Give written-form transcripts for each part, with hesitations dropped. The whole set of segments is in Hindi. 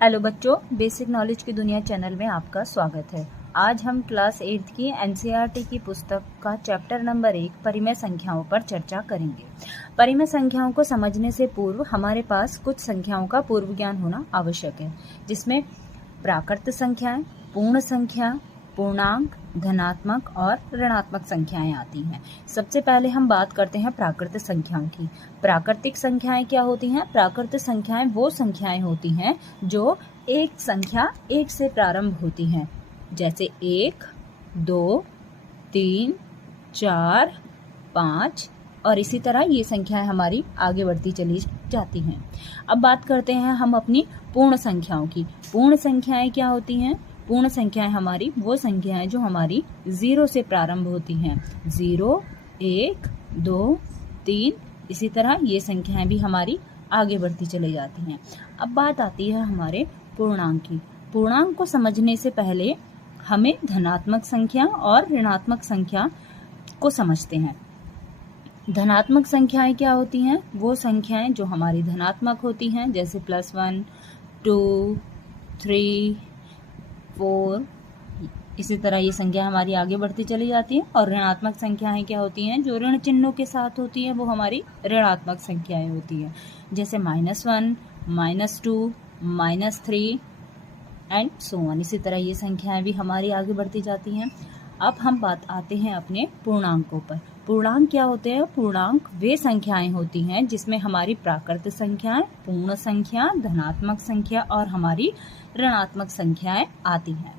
हेलो बच्चों, बेसिक नॉलेज की दुनिया चैनल में आपका स्वागत है। आज हम क्लास 8 की एनसीईआरटी की पुस्तक का चैप्टर नंबर 1 परिमेय संख्याओं पर चर्चा करेंगे। परिमेय संख्याओं को समझने से पूर्व हमारे पास कुछ संख्याओं का पूर्व ज्ञान होना आवश्यक है, जिसमें प्राकृत संख्याएं, पूर्ण संख्या, पूर्णांक, धनात्मक और ऋणात्मक संख्याएं आती हैं। सबसे पहले हम बात करते हैं प्राकृत संख्याओं की। प्राकृतिक संख्याएं क्या होती हैं? प्राकृत संख्याएं वो संख्याएं होती हैं जो एक संख्या 1 से प्रारंभ होती हैं, जैसे 1, 2, 3, 4, 5 और इसी तरह ये संख्याएं हमारी आगे बढ़ती चली जाती हैं। अब बात करते हैं हम अपनी पूर्ण संख्याओं की। पूर्ण संख्याएं क्या होती हैं? पूर्ण संख्याएं हमारी वो संख्याएं जो हमारी 0 से प्रारंभ होती हैं। 0, 1, 2, 3 इसी तरह ये संख्याएं भी हमारी आगे बढ़ती चली जाती हैं। अब बात आती है हमारे पूर्णांक की। पूर्णांक को समझने से पहले हमें धनात्मक संख्या और ऋणात्मक संख्या को समझते हैं। धनात्मक संख्याएं क्या होती हैं? वो संख्याएं जो हमारी धनात्मक होती हैं, जैसे +1, 2, 3, 4 इसी तरह ये संख्या हमारी आगे बढ़ती चली जाती है। और ऋणात्मक संख्याएं क्या होती हैं? जो ऋण चिन्हों के साथ होती हैं वो हमारी ऋणात्मक संख्याएं होती हैं, जैसे -1, -2, -3 एंड सो ऑन। इसी तरह ये संख्याएं भी हमारी आगे बढ़ती जाती हैं। अब हम बात आते हैं अपने पूर्णांकों पर। पूर्णांक क्या होते हैं? पूर्णांक वे संख्याएं होती हैं जिसमें हमारी प्राकृत संख्याएं, पूर्ण संख्या, धनात्मक संख्या और हमारी ऋणात्मक संख्याएं आती हैं।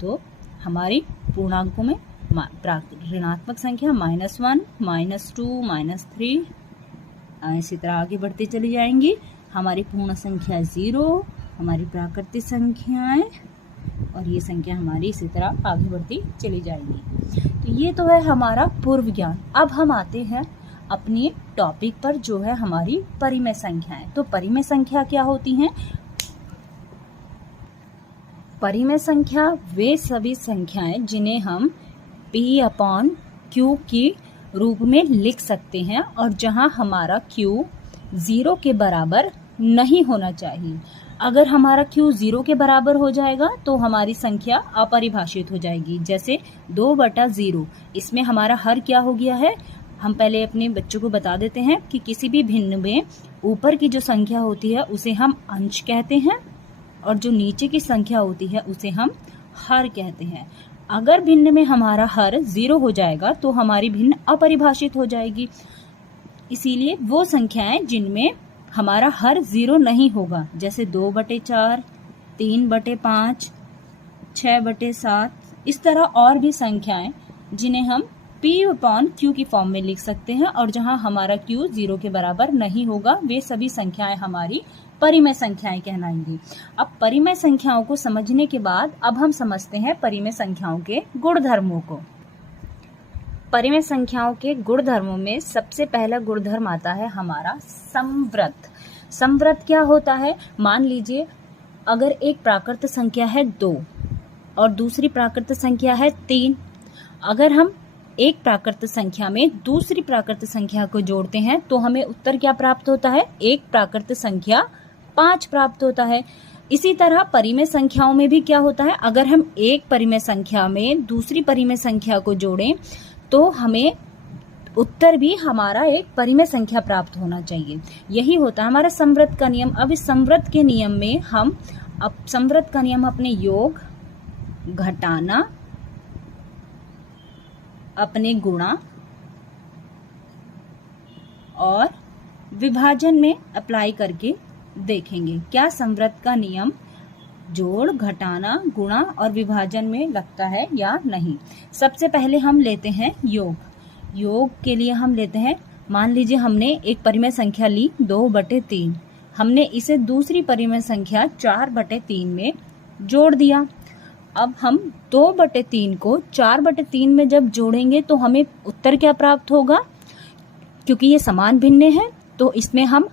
तो हमारी पूर्णांकों में ऋणात्मक संख्या -1, -2, -3 इसी तरह आगे बढ़ती चली जाएंगी। हमारी पूर्ण संख्या 0, हमारी प्राकृतिक संख्याएं और ये संख्या हमारी इसी तरह आगे बढ़ती चली जाएगी। तो ये तो है हमारा पूर्व ज्ञान। अब हम आते हैं अपनी टॉपिक पर, जो है हमारी परिमेय संख्याएं। तो परिमेय संख्या क्या होती हैं? परिमेय संख्या वे सभी संख्याएं जिन्हें हम P/Q के रूप में लिख सकते हैं और जहां हमारा Q 0 के बराबर नहीं होना चाहिए। अगर हमारा Q 0 के बराबर हो जाएगा तो हमारी संख्या अपरिभाषित हो जाएगी, जैसे 2/0। इसमें हमारा हर क्या हो गया है? हम पहले अपने बच्चों को बता देते हैं कि किसी भी भिन्न में ऊपर की जो संख्या होती है उसे हम अंश कहते हैं और जो नीचे की संख्या होती है उसे हम हर कहते हैं। अगर भिन्न में हमारा हर 0 हो जाएगा तो हमारी भिन्न अपरिभाषित हो जाएगी। इसीलिए वो संख्याएं जिनमें हमारा हर 0 नहीं होगा, जैसे 2/4, 3/5, 6/7 इस तरह और भी संख्याएं जिन्हें हम P/Q की फॉर्म में लिख सकते हैं और जहां हमारा Q 0 के बराबर नहीं होगा, वे सभी संख्याएं हमारी परिमेय संख्याएं कहलाएंगी। अब परिमेय संख्याओं को समझने के बाद अब हम समझते हैं परिमेय संख्याओं के गुणधर्मों को। परिमेय संख्याओं के गुणधर्मों में सबसे पहला गुणधर्म आता है हमारा समवृत्त। समवृत्त क्या होता है? मान लीजिए अगर एक प्राकृत संख्या है 2 और दूसरी प्राकृत संख्या है 3। अगर हम एक प्राकृत संख्या में दूसरी प्राकृत संख्या को जोड़ते हैं तो हमें उत्तर क्या प्राप्त होता है? एक प्राकृत संख्या 5 प्राप्त होता है। इसी तरह परिमेय संख्याओं में भी क्या होता है? अगर हम एक परिमेय संख्या में दूसरी परिमेय संख्या को जोड़ें तो हमें उत्तर भी हमारा एक परिमेय संख्या प्राप्त होना चाहिए। यही होता है हमारा समवृत्त का नियम। अब इस समवृत्त के नियम में हम समवृत्त का नियम अपने योग, घटाना, अपने गुणा और विभाजन में अप्लाई करके देखेंगे क्या समवृत्त का नियम जोड़, घटाना, गुणा और विभाजन में लगता है या नहीं। सबसे पहले हम लेते हैं योग। योग के लिए हम लेते हैं, मान लीजिए हमने एक परिमेय संख्या ली 2/3, हमने इसे दूसरी परिमेय संख्या 4/3 में जोड़ दिया। अब हम 2/3 को 4/3 में जब जोड़ेंगे तो हमें उत्तर क्या प्राप्त होगा? क्योंकि ये समान भिन्न है तो इसमें हम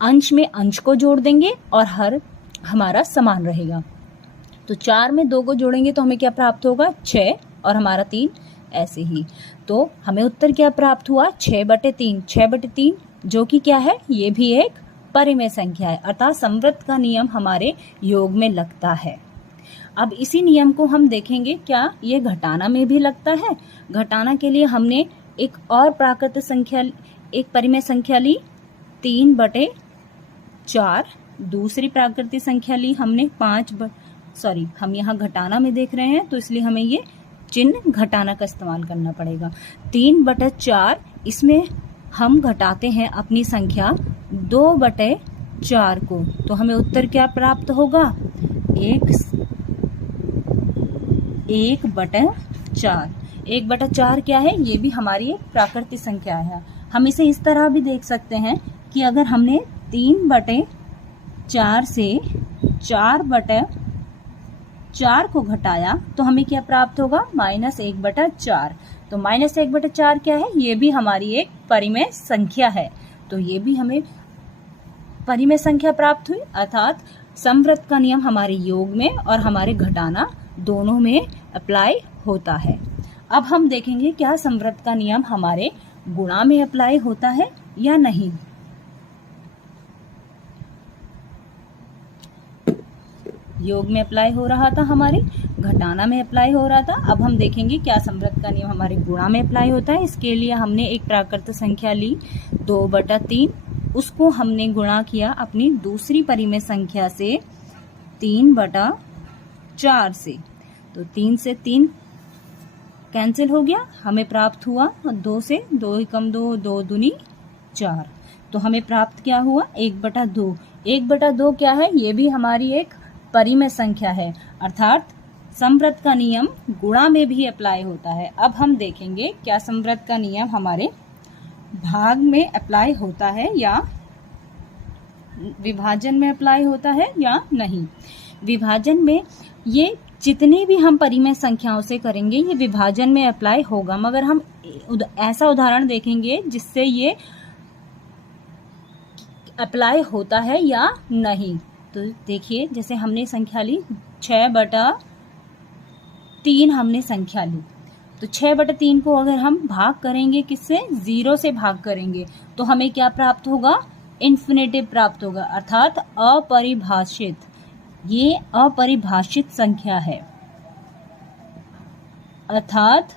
अंश में अंश को जोड़ देंगे और हर हमारा समान रहेगा। तो 4 में 2 को जोड़ेंगे तो हमें क्या प्राप्त होगा? 6 और हमारा 3 ऐसे ही। तो हमें उत्तर क्या प्राप्त हुआ? 6/3। 6/3 जो कि क्या है? ये भी एक परिमेय संख्या है, अर्थात समवृत्त का नियम हमारे योग में लगता है। अब इसी नियम को हम देखेंगे क्या ये घटाना में भी लगता है। घटाना के लिए हमने एक और प्राकृत संख्या, एक परिमेय संख्या ली 3/4, दूसरी प्राकृतिक संख्या ली हमने हम यहाँ घटाना में देख रहे हैं तो इसलिए हमें ये चिन्ह घटाना का इस्तेमाल करना पड़ेगा। 3/4 इसमें हम घटाते हैं अपनी संख्या 2/4 को, तो हमें उत्तर क्या प्राप्त होगा? 1/4। 1/4 क्या है? ये भी हमारी एक प्राकृतिक संख्या है। हम इसे इस तरह भी देख सकते हैं कि अगर हमने 3/4 से 4/4 को घटाया तो हमें क्या प्राप्त होगा? -1/4। तो -1/4 क्या है? ये भी हमारी एक परिमेय संख्या है। तो ये भी हमें परिमेय संख्या प्राप्त हुई, अर्थात समवृत्त का नियम हमारे योग में और हमारे घटाना दोनों में अप्लाई होता है। अब हम देखेंगे क्या समवृत्त का नियम हमारे गुणा में अप्लाई होता है या नहीं। योग में अप्लाई हो रहा था, हमारे घटाना में अप्लाई हो रहा था। अब हम देखेंगे क्या समवृत्त का नियम हमारे गुणा में अप्लाई होता है। इसके लिए हमने एक प्राकृत संख्या ली 2/3, उसको हमने गुणा किया अपनी दूसरी परिमेय संख्या से 3/4 से, तो 3 से 3 कैंसिल हो गया, हमें प्राप्त हुआ 2 से 2 = 2, 2 दूनी 4। तो हमें प्राप्त क्या हुआ? 1/2। 1/2 क्या है? ये भी हमारी एक परिमेय संख्या है, अर्थात समवृत्त का नियम गुणा में भी अप्लाई होता है। अब हम देखेंगे क्या समवृत्त का नियम हमारे भाग में अप्लाई होता है या विभाजन में अप्लाई होता है या नहीं। विभाजन में ये जितनी भी हम परिमेय संख्याओं से करेंगे ये विभाजन में अप्लाई होगा, मगर हम ऐसा उदाहरण देखेंगे जिससे ये अप्लाई होता है या नहीं। तो देखिए, जैसे हमने संख्या ली 6/3 हमने संख्या ली, तो 6/3 को अगर हम भाग करेंगे किससे? 0 से भाग करेंगे, तो हमें क्या प्राप्त होगा? इन्फिनेटिव प्राप्त होगा, अर्थात अपरिभाषित। ये अपरिभाषित संख्या है, अर्थात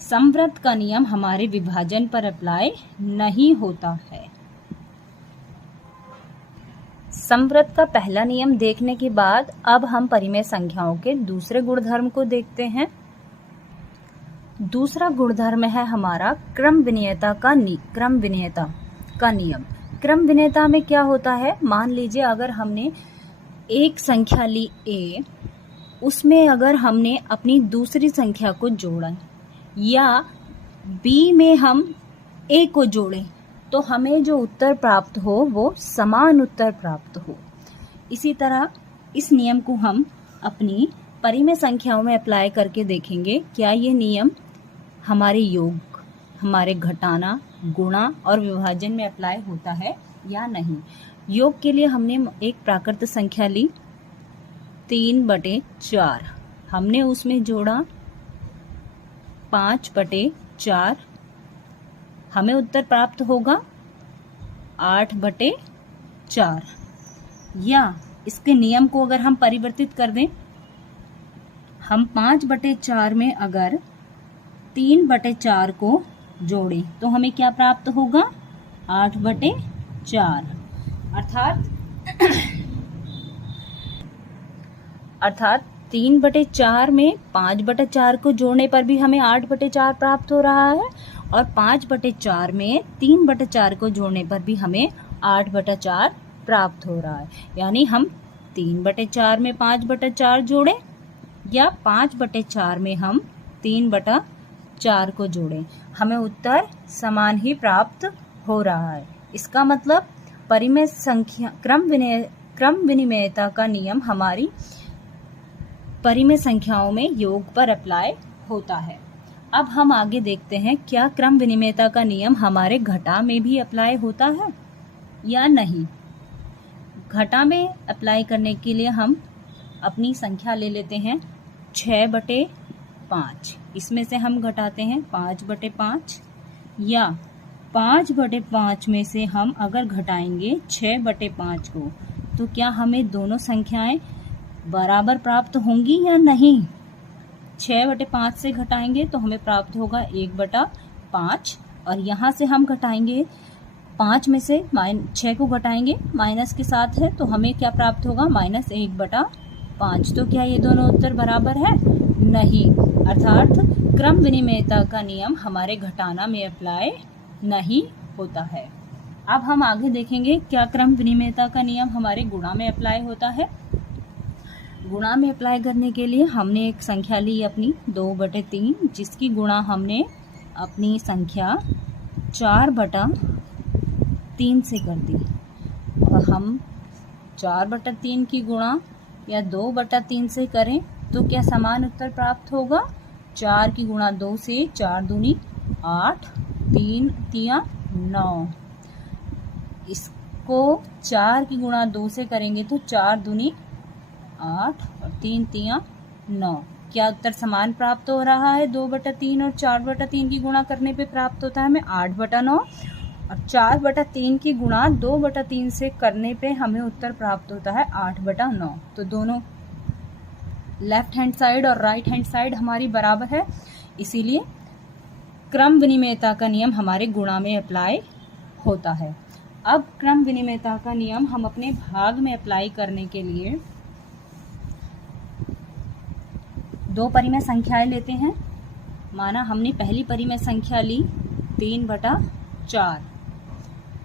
समवृत्त का नियम हमारे विभाजन पर अप्लाई नहीं होता है। समवृत्त का पहला नियम देखने के बाद अब हम परिमेय संख्याओं के दूसरे गुणधर्म को देखते हैं। दूसरा गुणधर्म है हमारा क्रम विनियता का नियम। क्रम विनियता में क्या होता है? मान लीजिए अगर हमने एक संख्या ली a, उसमें अगर हमने अपनी दूसरी संख्या को जोड़ा या b में हम a को जोड़ें तो हमें जो उत्तर प्राप्त हो वो समान उत्तर प्राप्त हो। इसी तरह इस नियम को हम अपनी परिमेय संख्याओं में अप्लाई करके देखेंगे क्या ये नियम हमारे योग, हमारे घटाना, गुणा और विभाजन में अप्लाई होता है या नहीं। योग के लिए हमने एक प्राकृत संख्या ली 3/4, हमने उसमें जोड़ा 5/4, हमें उत्तर प्राप्त होगा 8/4। या इसके नियम को अगर हम परिवर्तित कर दें, हम 5/4 में अगर 3/4 को जोड़ें तो हमें क्या प्राप्त होगा? 8/4। अर्थात 3/4 में 5/4 को जोड़ने पर भी हमें 8/4 प्राप्त हो रहा है और 5/4 में 3/4 को जोड़ने पर भी हमें 8/4 प्राप्त हो रहा है। यानी हम 3/4 में 5/4 जोड़ें या 5/4 में हम 3/4 को जोड़ें, हमें उत्तर समान ही प्राप्त हो रहा है। इसका मतलब परिमेय संख्या क्रम विनिमयता का नियम हमारी परिमेय संख्याओं में योग पर अप्लाई होता है। अब हम आगे देखते हैं क्या क्रम विनिमयता का नियम हमारे घटा में भी अप्लाई होता है या नहीं। घटा में अप्लाई करने के लिए हम अपनी संख्या ले लेते हैं 6/5, इसमें से हम घटाते हैं 5/5 या 5/5 में से हम अगर घटाएंगे 6/5 को, तो क्या हमें दोनों संख्याएं बराबर प्राप्त होंगी या नहीं? 6/5 से घटाएंगे तो हमें प्राप्त होगा 1/5, और यहाँ से हम घटाएंगे 5 में से 6 को घटाएंगे, माइनस के साथ है, तो हमें क्या प्राप्त होगा? -1/5। तो क्या ये दोनों उत्तर बराबर है? नहीं। अर्थात क्रम विनिमयता का नियम हमारे घटाना में अप्लाई नहीं होता है। अब हम आगे देखेंगे क्या क्रम विनिमयता का नियम हमारे गुणा में अप्लाई होता है। गुणा में अप्लाई करने के लिए हमने एक संख्या ली अपनी 2/3, जिसकी गुणा हमने अपनी संख्या 4/3 से कर दी। और हम 4/3 की गुणा या 2/3 से करें तो क्या समान उत्तर प्राप्त होगा? 4 की गुणा 2 से 4 दूनी 8, 3 तिया 9। इसको 4 की गुणा 2 से करेंगे तो 4 दूनी 8 और 3 तिया 9। क्या उत्तर समान प्राप्त हो रहा है? 2/3 और 4/3 की गुणा करने पे प्राप्त होता है हमें 8/9, और 4/3 की गुणा 2/3 से करने पे हमें उत्तर प्राप्त होता है 8/9। तो दोनों लेफ्ट हैंड साइड और राइट हैंड साइड हमारी बराबर है, इसीलिए क्रम विनिमयता का नियम हमारे गुणा में अप्लाई होता है। अब क्रम विनिमयता का नियम हम अपने भाग में अप्लाई करने के लिए दो परिमेय संख्याएं लेते हैं। माना हमने पहली परिमेय संख्या ली 3/4,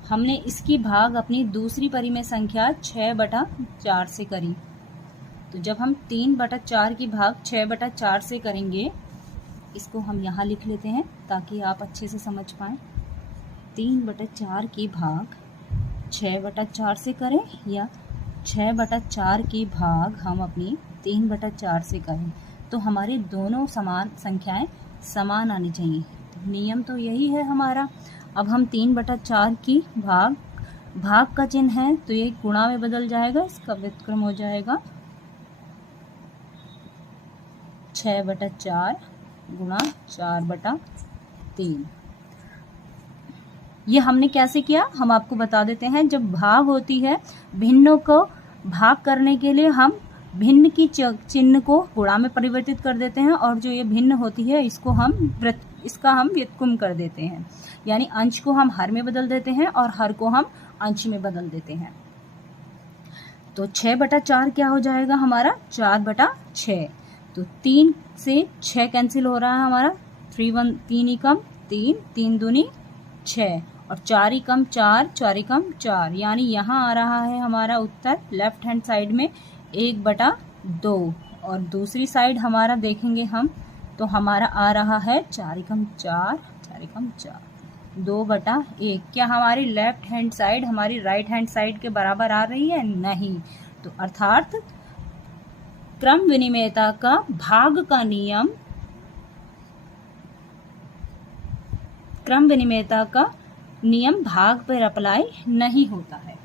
हमने इसकी भाग अपनी दूसरी परिमेय संख्या 6/4 से करी। तो जब हम 3/4 की भाग 6/4 से करेंगे, इसको हम यहाँ लिख लेते हैं ताकि आप अच्छे से समझ पाएं। 3/4 की भाग 6/4 से करें या 6/4 की भाग हम अपनी 3/4 से करें, तो हमारी दोनों समान संख्याएं समान आनी चाहिए। नियम तो यही है हमारा। अब हम 3/4 की भाग का चिन्ह है तो ये गुणा में बदल जाएगा, इसका व्युत्क्रम हो जाएगा 6/4 गुणा 4/3। ये हमने कैसे किया हम आपको बता देते हैं। जब भाग होती है, भिन्नों को भाग करने के लिए हम भिन्न की चिन्ह को गुणा में परिवर्तित कर देते हैं, और जो ये भिन्न होती है इसका हम व्युत्क्रम कर देते हैं, यानी अंश को हम हर में बदल देते हैं और हर को हम अंश में बदल देते हैं। तो 6/4 क्या हो जाएगा हमारा? 4/6। तो 3 से 6 कैंसिल हो रहा है हमारा, 3 एकम 3, 3 दूनी 6, और 4 एकम 4, 4 एकम 4, यानी यहाँ आ रहा है हमारा उत्तर लेफ्ट हैंड साइड में 1/2, और दूसरी साइड हमारा देखेंगे हम तो हमारा आ रहा है 4 एकम 4, 4 एकम 4, 2/1। क्या हमारी लेफ्ट हैंड साइड हमारी राइट हैंड साइड के बराबर आ रही है? नहीं। तो अर्थात क्रम विनिमयता का भाग का नियम, क्रम विनिमयता का नियम भाग पर अप्लाई नहीं होता है।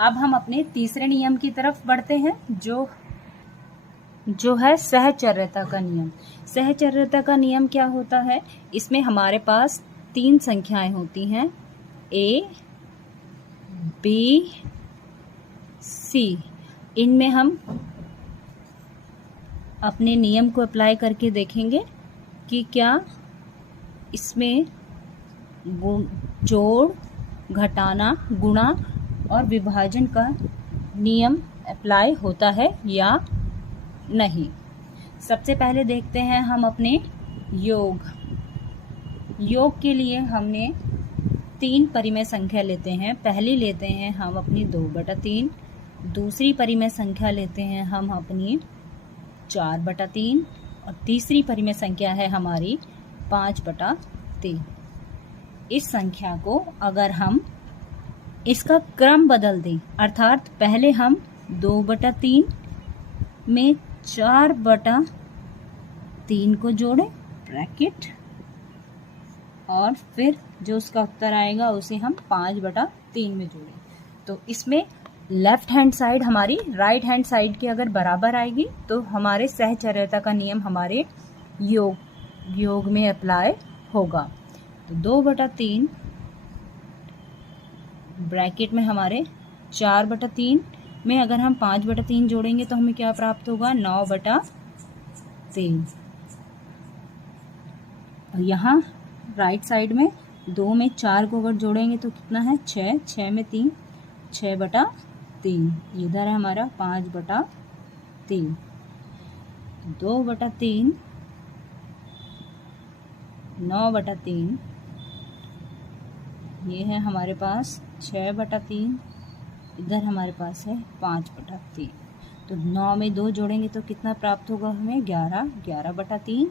अब हम अपने तीसरे नियम की तरफ बढ़ते हैं, जो है सहचर्यता का नियम। सहचर्यता का नियम क्या होता है? इसमें हमारे पास 3 संख्याएं होती हैं, A, B, C। इनमें हम अपने नियम को अप्लाई करके देखेंगे कि क्या इसमें जोड़, घटाना, गुणा और विभाजन का नियम अप्लाई होता है या नहीं। सबसे पहले देखते हैं हम अपने योग के लिए हमने 3 परिमेय संख्या लेते हैं। पहली लेते हैं हम अपनी 2/3, दूसरी परिमेय संख्या लेते हैं हम अपनी 4/3, और तीसरी परिमेय संख्या है हमारी 5/3। इस संख्या को अगर हम इसका क्रम बदल दें, अर्थात पहले हम 2/3 में 4/3 को जोड़ें ब्रैकेट, और फिर जो उसका उत्तर आएगा उसे हम 5/3 में जोड़ें। तो इसमें लेफ्ट हैंड साइड हमारी राइट हैंड साइड के अगर बराबर आएगी तो हमारे सहचर्यता का नियम हमारे योग में अप्लाई होगा। तो 2/3 ब्रैकेट में हमारे 4/3 में अगर हम 5/3 जोड़ेंगे तो हमें क्या प्राप्त होगा, 9/3। और यहाँ राइट साइड में 2 में 4 को अगर जोड़ेंगे तो कितना है, 6, 6 में 3, 6/3। इधर है हमारा 5/3। 2/3, 9/3, ये है हमारे पास 6/3, इधर हमारे पास है 5/3। तो 9 में 2 जोड़ेंगे तो कितना प्राप्त होगा हमें, 11, 11/3।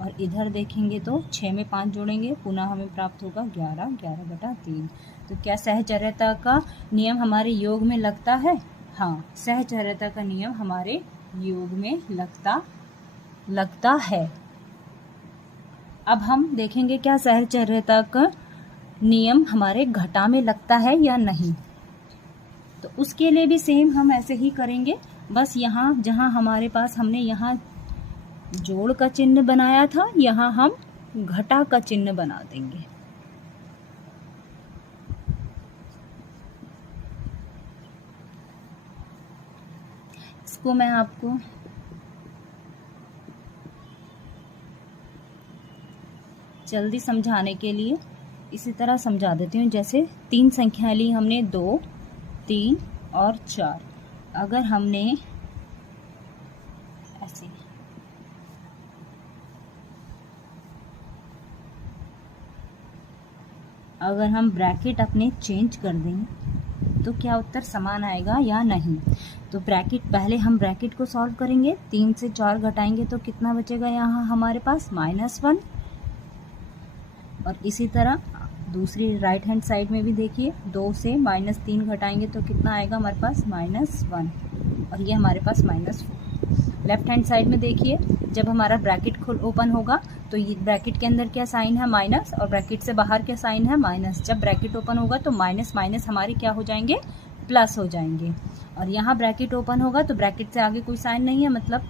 और इधर देखेंगे तो 6 में 5 जोड़ेंगे, पुनः हमें प्राप्त होगा 11, 11/3। तो क्या सहचर्यता का नियम हमारे योग में लगता है? हाँ, सहचर्यता का नियम हमारे योग में लगता है। अब हम देखेंगे क्या सहचर्यता का नियम हमारे घटा में लगता है या नहीं। तो उसके लिए भी सेम हम ऐसे ही करेंगे, बस यहाँ जहाँ हमारे पास हमने यहाँ जोड़ का चिन्ह बनाया था, यहाँ हम घटा का चिन्ह बना देंगे। इसको मैं आपको जल्दी समझाने के लिए इसी तरह समझा देती हूँ। जैसे 3 संख्याएं ली हमने, 2, 3 और 4। अगर हमने ऐसे अगर हम ब्रैकेट अपने चेंज कर दें तो क्या उत्तर समान आएगा या नहीं। तो ब्रैकेट पहले हम ब्रैकेट को सॉल्व करेंगे। 3 से 4 घटाएंगे तो कितना बचेगा यहाँ हमारे पास, -1। और इसी तरह दूसरी राइट हैंड साइड में भी देखिए, 2 से -3 घटाएंगे तो कितना आएगा हमारे पास, -1। और ये हमारे पास -4। लेफ्ट हैंड साइड में देखिए, जब हमारा ब्रैकेट ओपन होगा तो ये ब्रैकेट के अंदर क्या साइन है, माइनस, और ब्रैकेट से बाहर क्या साइन है, माइनस। जब ब्रैकेट ओपन होगा तो माइनस माइनस हमारे क्या हो जाएंगे, प्लस हो जाएंगे। और यहाँ ब्रैकेट ओपन होगा तो ब्रैकेट से आगे कोई साइन नहीं है, मतलब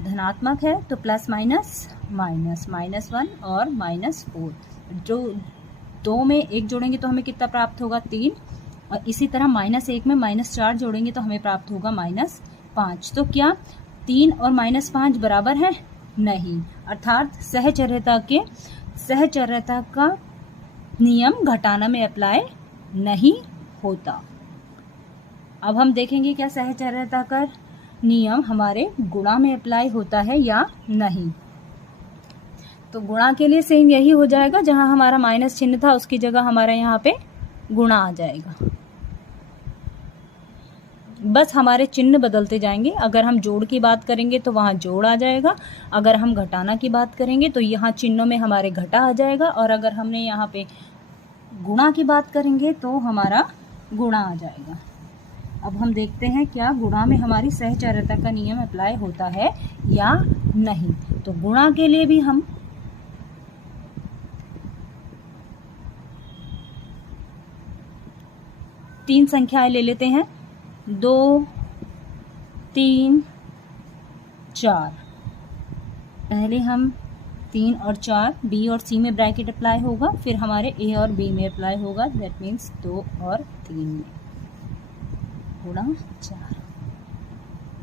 धनात्मक है, तो प्लस माइनस माइनस, -1 और -4। जो 2 में 1 जोड़ेंगे तो हमें कितना प्राप्त होगा, 3। और इसी तरह -1 में -4 जोड़ेंगे तो हमें प्राप्त होगा -5। तो क्या 3 और -5 बराबर है? नहीं। अर्थात सहचर्यता का नियम घटाना में अप्लाई नहीं होता। अब हम देखेंगे क्या सहचर्यता का नियम हमारे गुणा में अप्लाई होता है या नहीं। तो गुणा के लिए सेम यही हो जाएगा, जहां हमारा माइनस चिन्ह था उसकी जगह हमारा यहाँ पे गुणा आ जाएगा। बस हमारे चिन्ह बदलते जाएंगे। अगर हम जोड़ की बात करेंगे तो वहां जोड़ आ जाएगा, अगर हम घटाना की बात करेंगे तो यहाँ चिन्हों में हमारे घटा आ जाएगा, और अगर हमने यहाँ पे गुणा की बात करेंगे तो हमारा गुणा आ जाएगा। अब हम देखते हैं क्या गुणा में हमारी सहचर्यता का नियम अप्लाई होता है या नहीं। तो गुणा के लिए भी हम तीन संख्याएं ले लेते हैं, 2, 3, 4। पहले हम 3 और 4 बी और सी में ब्रैकेट अप्लाई होगा, फिर हमारे ए और बी में अप्लाई होगा, दैट मीन्स 2 और 3 में गुणा 4।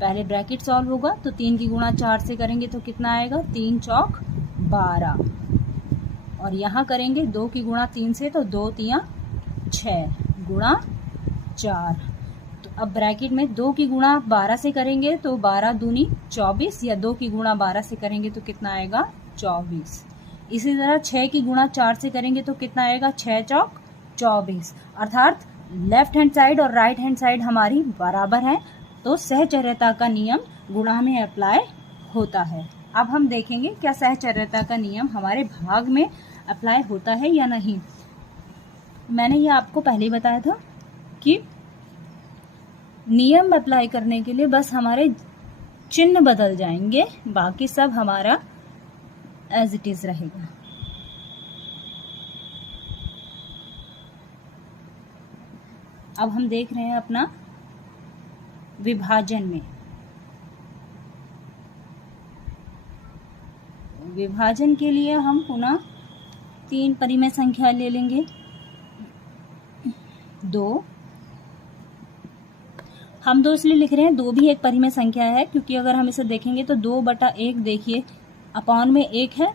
पहले ब्रैकेट सॉल्व होगा तो 3 की गुणा 4 से करेंगे तो कितना आएगा, 3 चौक 12। और यहाँ करेंगे 2 की गुणा 3 से तो 2 तियां 6 गुणा 4। तो अब ब्रैकेट में 2 की गुणा 12 से करेंगे तो 12 दूनी 24, या 2 की गुणा 12 से करेंगे तो कितना आएगा, 24। इसी तरह 6 की गुणा 4 से करेंगे तो कितना आएगा, 6 चौक 24। अर्थात लेफ्ट हैंड साइड और राइट हैंड साइड हमारी बराबर है, तो सहचर्यता का नियम गुणा में अप्लाई होता है। अब हम देखेंगे क्या सहचर्यता का नियम हमारे भाग में अप्लाई होता है या नहीं। मैंने ये आपको पहले ही बताया था कि नियम अप्लाई करने के लिए बस हमारे चिन्ह बदल जाएंगे, बाकी सब हमारा एज इट इज रहेगा। अब हम देख रहे हैं अपना विभाजन में। विभाजन के लिए हम पुनः तीन परिमेय संख्या ले लेंगे। 2, हम 2 इसलिए लिख रहे हैं, 2 भी एक परिमेय संख्या है, क्योंकि अगर हम इसे देखेंगे तो 2/1 देखिए अपॉन में 1 है,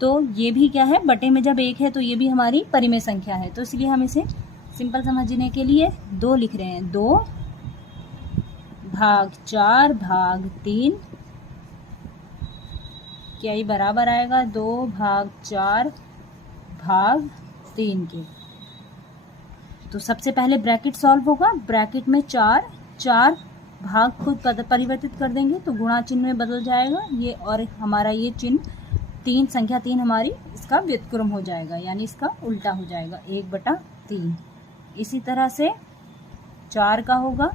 तो ये भी क्या है, बटे में जब 1 है तो ये भी हमारी परिमेय संख्या है। तो इसलिए हम इसे सिंपल समझने के लिए 2 लिख रहे हैं। 2/4/3 क्या ये बराबर आएगा 2/4/3 के। तो सबसे पहले ब्रैकेट सॉल्व होगा, ब्रैकेट में 4 भाग खुद परिवर्तित कर देंगे तो गुणा चिन्ह में बदल जाएगा ये, और हमारा ये चिन्ह 3 संख्या 3 हमारी इसका व्युत्क्रम हो जाएगा, यानी इसका उल्टा हो जाएगा 1/3। इसी तरह से 4 का होगा,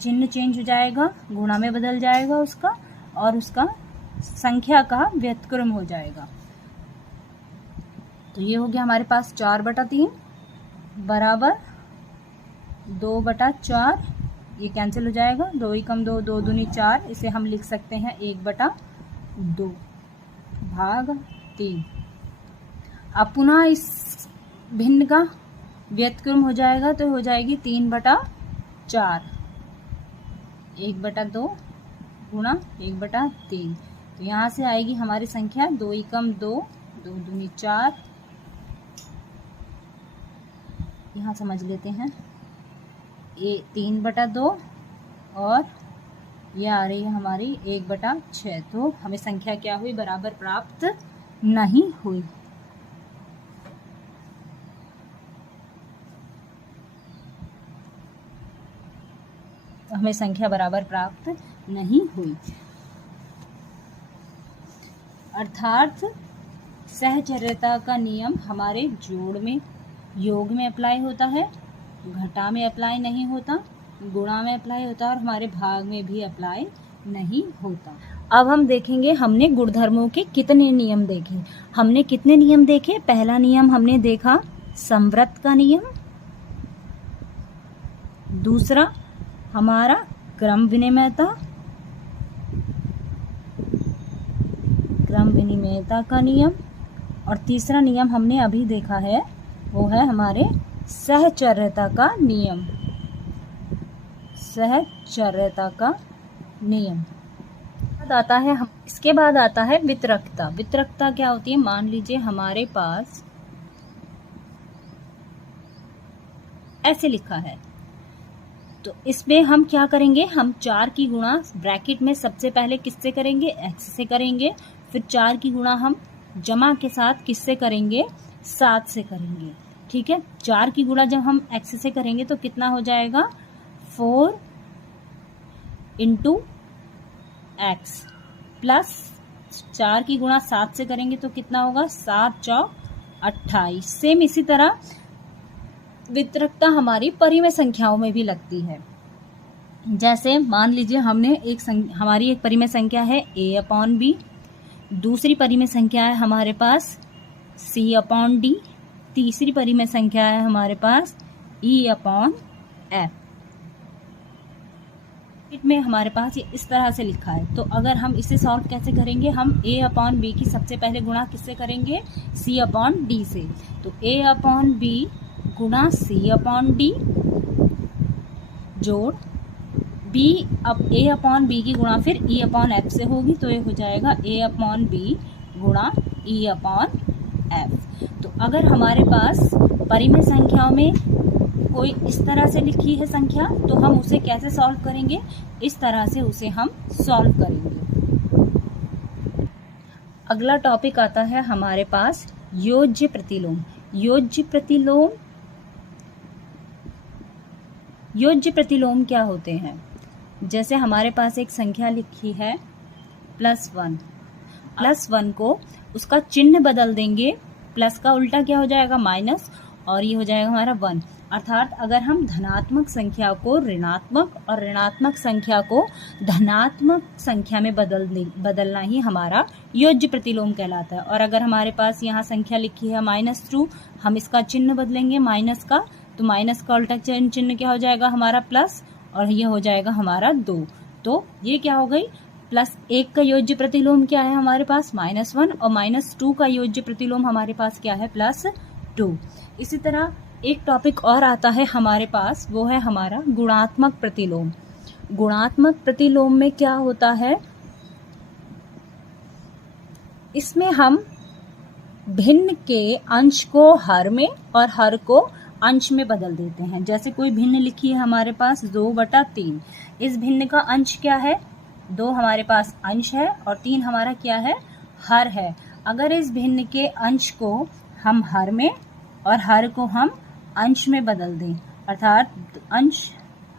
चिन्ह चेंज हो जाएगा, गुणा में बदल जाएगा उसका, और उसका संख्या का व्युत्क्रम हो जाएगा। तो ये हो गया हमारे पास 4/3 बराबर 2/4, ये कैंसिल हो जाएगा, 2 एकम 2, 2 दूनी 4, इसे हम लिख सकते हैं 1/2/3। अब पुनः इस भिन्न का व्युत्क्रम हो जाएगा तो हो जाएगी 3/4, 1/2 गुणा 1/3। तो यहाँ से आएगी हमारी संख्या 2 एकम 2, 2 दूनी 4, यहाँ समझ लेते हैं, ये 3/2 और ये आ रही है हमारी 1/6। तो हमें संख्या क्या हुई, बराबर प्राप्त नहीं हुई। तो हमें संख्या बराबर प्राप्त नहीं हुई, अर्थात सहचर्यता का नियम हमारे जोड़ में, योग में अप्लाई होता है, घटा में अप्लाई नहीं होता, गुणा में अप्लाई होता है, और हमारे भाग में भी अप्लाई नहीं होता। अब हम देखेंगे हमने गुणधर्मों के कितने नियम देखे। हमने कितने नियम देखे, पहला नियम हमने देखा संवृत का नियम, दूसरा हमारा क्रम विनिमयता का नियम, और तीसरा नियम हमने अभी देखा है वो है हमारे सहचर्यता का नियम, सहचर्यता का नियम। आता है इसके बाद आता है वितरकता। वितरकता क्या होती है, मान लीजिए हमारे पास ऐसे लिखा है, तो इसमें हम क्या करेंगे, हम 4 की गुणा ब्रैकेट में सबसे पहले किससे करेंगे, x से करेंगे, फिर 4 की गुणा हम जमा के साथ किससे करेंगे, 7 से करेंगे। ठीक है, 4 की गुणा जब हम x से करेंगे तो कितना हो जाएगा 4 × x, प्लस 4 की गुणा 7 से करेंगे तो कितना होगा 7 चौक 28। सेम इसी तरह वितरकता हमारी परिमेय संख्याओं में भी लगती है। जैसे मान लीजिए हमने हमारी एक परिमेय संख्या है a/b, दूसरी परिमेय संख्या है हमारे पास c/d, तीसरी परिमेय संख्या है हमारे पास e/f। में हमारे पास ये इस तरह से लिखा है, तो अगर हम इसे सॉल्व कैसे करेंगे, हम a/b की सबसे पहले गुणा किससे करेंगे, c/d से। तो a/b गुणा c/d जोड़ b, अब a/b की गुणा फिर e/f से होगी, तो ये हो जाएगा a/b गुणा e/f। तो अगर हमारे पास परिमेय संख्याओं में कोई इस तरह से लिखी है संख्या, तो हम उसे कैसे सॉल्व करेंगे, इस तरह से उसे हम सॉल्व करेंगे। अगला टॉपिक आता है हमारे पास योज्य प्रतिलोम। योज्य प्रतिलोम क्या होते हैं, जैसे हमारे पास एक संख्या लिखी है +1, +1 को उसका चिन्ह बदल देंगे, प्लस का उल्टा क्या हो जाएगा माइनस, और ये हो जाएगा हमारा 1। अर्थात अगर हम धनात्मक संख्या को ऋणात्मक और ऋणात्मक संख्या को धनात्मक संख्या में बदलना ही हमारा योज्य प्रतिलोम कहलाता है। और अगर हमारे पास यहाँ संख्या लिखी है -2, हम इसका चिन्ह बदलेंगे माइनस का, तो माइनस का उल्टा चिन्ह क्या हो जाएगा हमारा प्लस, और ये हो जाएगा हमारा 2। तो ये क्या हो गई +1 का योज्य प्रतिलोम क्या है हमारे पास, -1, और -2 का योज्य प्रतिलोम हमारे पास क्या है, +2। इसी तरह एक टॉपिक और आता है हमारे पास, वो है हमारा गुणात्मक प्रतिलोम। गुणात्मक प्रतिलोम में क्या होता है, इसमें हम भिन्न के अंश को हर में और हर को अंश में बदल देते हैं। जैसे कोई भिन्न लिखी है हमारे पास 2/3, इस भिन्न का अंश क्या है, 2 हमारे पास अंश है और 3 हमारा क्या है, हर है। अगर इस भिन्न के अंश को हम हर में और हर को हम अंश में बदल दें, अर्थात अंश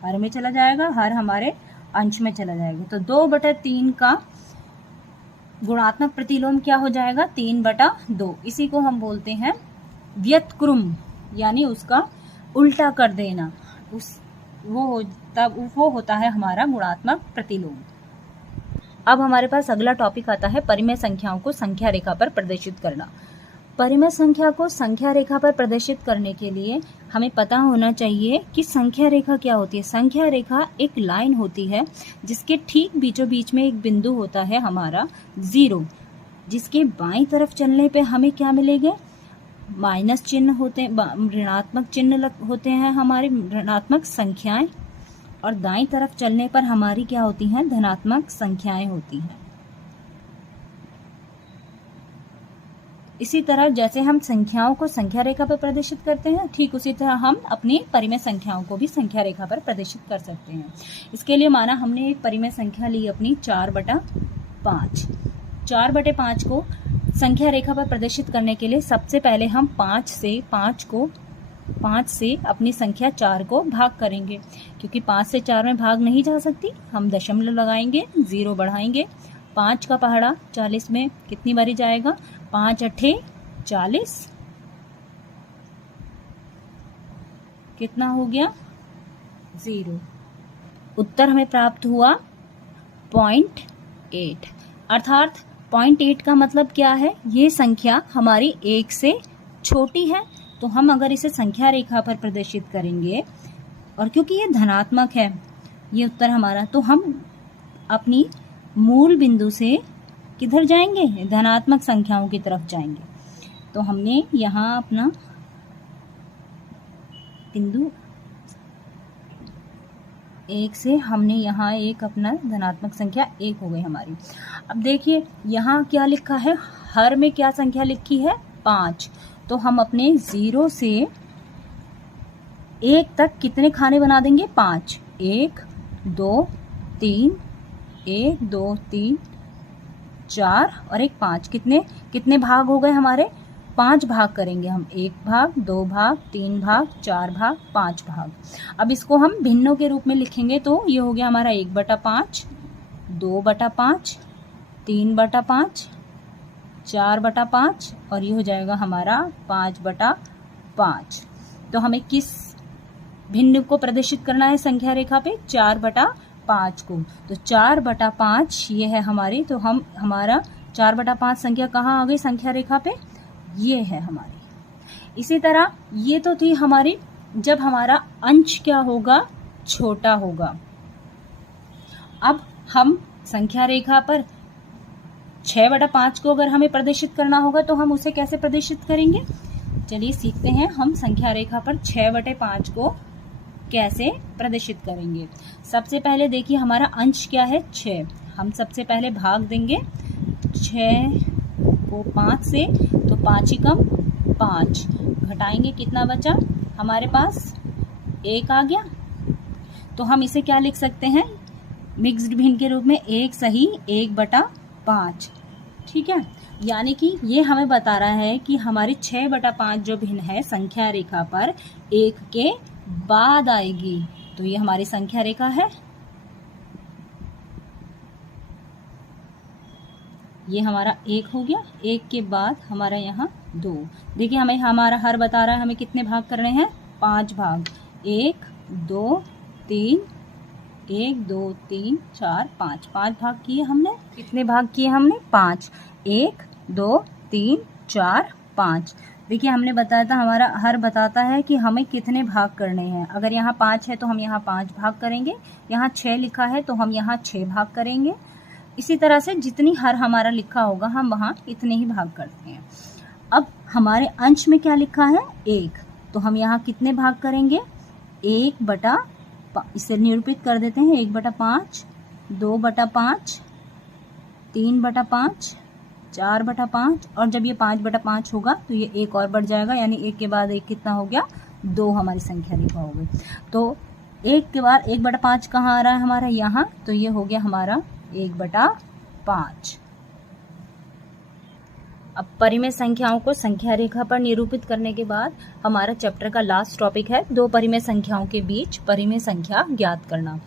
हर में चला जाएगा, हर हमारे अंश में चला जाएगा, तो 2/3 का गुणात्मक प्रतिलोम क्या हो जाएगा, 3/2। इसी को हम बोलते हैं व्यत्क्रम, यानी उसका उल्टा कर देना, वो होता है हमारा गुणात्मक प्रतिलोम। अब हमारे पास अगला टॉपिक आता है परिमेय संख्याओं को संख्या रेखा पर प्रदर्शित करना। परिमेय संख्या को संख्या रेखा पर प्रदर्शित करने के लिए हमें पता होना चाहिए कि संख्या रेखा क्या होती है। संख्या रेखा एक लाइन होती है जिसके ठीक बीचों बीच में एक बिंदु होता है हमारा 0, जिसके बाईं तरफ चलने पे हमें क्या मिलेंगे, माइनस चिन्ह होते हैं, ऋणात्मक चिन्ह होते हैं हमारी ऋणात्मक संख्याएं, और दाईं तरफ चलने पर हमारी क्या होती हैं, धनात्मक संख्याएं होती हैं। इसी तरह जैसे हम संख्याओं को संख्या रेखा पर प्रदर्शित करते हैं, ठीक उसी तरह हम अपनी परिमेय संख्याओं को भी संख्या रेखा पर प्रदर्शित कर सकते हैं। इसके लिए माना हमने एक परिमेय संख्या ली अपनी 4/5। 4/5 को संख्या रेखा पर प्रदर्शित करने के लिए सबसे पहले हम 5 से अपनी संख्या 4 को भाग करेंगे, क्योंकि 5 से 4 में भाग नहीं जा सकती। हम दशमलव लगाएंगे, 0 बढ़ाएंगे, 5 का पहाड़ा 40 में कितनी बारी जाएगा, 5 8 40, कितना हो गया, 0। उत्तर हमें प्राप्त हुआ 0.8। अर्थात 0.8 का मतलब क्या है, ये संख्या हमारी 1 से छोटी है, तो हम अगर इसे संख्या रेखा पर प्रदर्शित करेंगे, और क्योंकि ये धनात्मक है ये उत्तर हमारा, तो हम अपनी मूल बिंदु से किधर जाएंगे, धनात्मक संख्याओं की तरफ जाएंगे। तो हमने यहाँ अपना बिंदु 1 से हमने यहाँ एक अपना धनात्मक संख्या 1 हो गई हमारी। अब देखिए यहाँ क्या लिखा है, हर में क्या संख्या लिखी है, 5। तो हम अपने 0 से 1 तक कितने खाने बना देंगे, 5। 1 2 3, 1 2 3 4 और एक 5, कितने भाग हो गए हमारे, 5 भाग करेंगे हम, 1 भाग 2 भाग 3 भाग 4 भाग 5 भाग। अब इसको हम भिन्नों के रूप में लिखेंगे, तो ये हो गया हमारा 1/5, 2/5, 3/5, 4/5, और ये हो जाएगा हमारा 5/5। तो हमें किस भिन्न को प्रदर्शित करना है संख्या रेखा पे, 4/5 को। तो 4/5 ये है हमारी, तो हम हमारा 4/5 संख्या कहाँ आ गई संख्या रेखा पे, ये है हमारी। इसी तरह ये तो थी हमारी जब हमारा अंश क्या होगा, छोटा होगा। अब हम संख्या रेखा पर 6/5 को अगर हमें प्रदर्शित करना होगा तो हम उसे कैसे प्रदर्शित करेंगे, चलिए सीखते हैं हम संख्या रेखा पर 6/5 को कैसे प्रदर्शित करेंगे। सबसे पहले देखिए हमारा अंश क्या है, 6। हम सबसे पहले भाग देंगे 6 को 5 से, तो 5 ही कम 5, घटाएंगे कितना बचा हमारे पास, 1 आ गया। तो हम इसे क्या लिख सकते हैं, मिक्स्ड भिन्न के रूप में 1 सही 1/5, ठीक है। यानी कि ये हमें बता रहा है कि हमारी 6/5 जो भिन्न है संख्या रेखा पर 1 के बाद आएगी, तो ये हमारी संख्या रेखा है। ये हमारा 1 हो गया, 1 के बाद हमारा यहाँ 2। देखिए हमें हमारा हर बता रहा है हमें कितने भाग करने हैं, 5 भाग, 1 2 3, 1 2 3 4 5, 5 भाग किए हमने। कितने भाग किए हमने, 5, 1 2 3 4 5। देखिए हमने बताया था हमारा हर बताता है कि हमें कितने भाग करने हैं। अगर यहाँ 5 है तो हम यहाँ 5 भाग करेंगे, यहाँ 6 लिखा है तो हम यहाँ 6 भाग करेंगे। इसी तरह से जितनी हर हमारा लिखा होगा हम वहाँ इतने ही भाग करते हैं। अब हमारे अंश में क्या लिखा है 1, तो हम यहाँ कितने भाग करेंगे 1/5, इसे निरूपित कर देते हैं 1/5, 2/5, 3/5, 4/5 और जब ये 5/5 होगा तो ये 1 और बढ़ जाएगा, यानी 1 के बाद 1 कितना हो गया 2 हमारी संख्या रेखा हो गई। तो 1 के बाद 1/5 कहाँ आ रहा है हमारा यहाँ, तो ये हो गया हमारा 1/5। अब परिमेय संख्याओं को संख्या रेखा पर निरूपित करने के बाद हमारा चैप्टर का लास्ट टॉपिक है दो परिमेय संख्याओं के बीच परिमेय संख्या ज्ञात करना।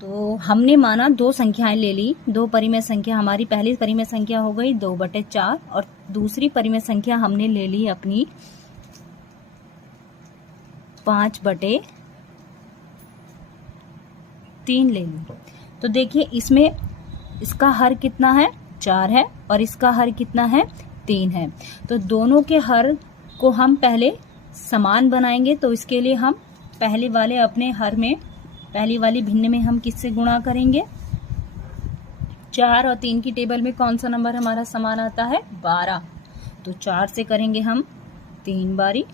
तो हमने माना दो संख्याएं ले ली, दो परिमेय संख्या, हमारी पहली परिमेय संख्या हो गई 2/4 और दूसरी परिमेय संख्या हमने ले ली अपनी 5/3 ले ली। तो देखिए इसमें इसका हर कितना है 4 है और इसका हर कितना है 3 है। तो दोनों के हर को हम पहले समान बनाएंगे, तो इसके लिए हम पहले वाले अपने हर में, पहली वाली भिन्न में हम किससे गुणा करेंगे, 4 और 3 की टेबल में कौन सा नंबर हमारा समान आता है 12, तो 4 से करेंगे हम 3 बारी,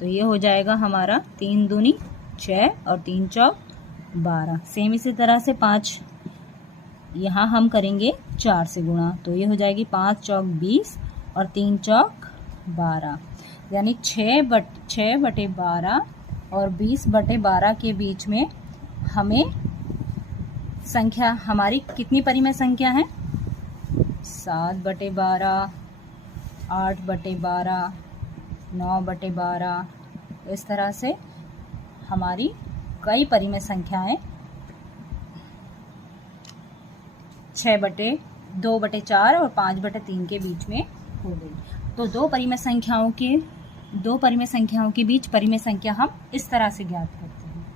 तो ये हो जाएगा हमारा 3 दूनी 6 और 3 चौक 12। सेम इसी तरह से 5 यहाँ हम करेंगे 4 से गुणा, तो ये हो जाएगी 5 चौक 20 और 3 चौक 12, यानी 6/12 और 20/12 के बीच में हमें संख्या हमारी कितनी परिमेय संख्या है 7/12, 8/12, 9/12, इस तरह से हमारी कई परिमेय संख्याएं 2/4 और 5/3 के बीच में हो गई। तो दो परिमेय संख्याओं के बीच परिमेय संख्या हम इस तरह से ज्ञात करते हैं।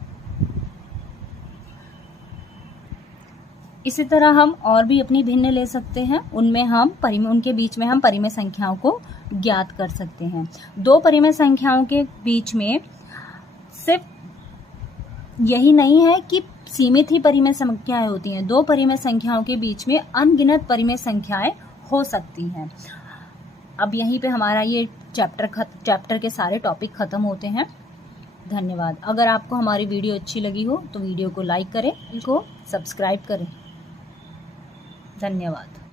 इसी तरह हम और भी अपनी भिन्न ले सकते हैं, उनके बीच में हम परिमेय संख्याओं को ज्ञात कर सकते हैं। दो परिमेय संख्याओं के बीच में सिर्फ यही नहीं है कि सीमित ही परिमेय संख्याएं होती हैं, दो परिमेय संख्याओं के बीच में अनगिनत परिमेय संख्याएं हो सकती हैं। अब यहीं पे हमारा ये चैप्टर के सारे टॉपिक खत्म होते हैं। धन्यवाद। अगर आपको हमारी वीडियो अच्छी लगी हो तो वीडियो को लाइक करें, चैनल को सब्सक्राइब करें। धन्यवाद।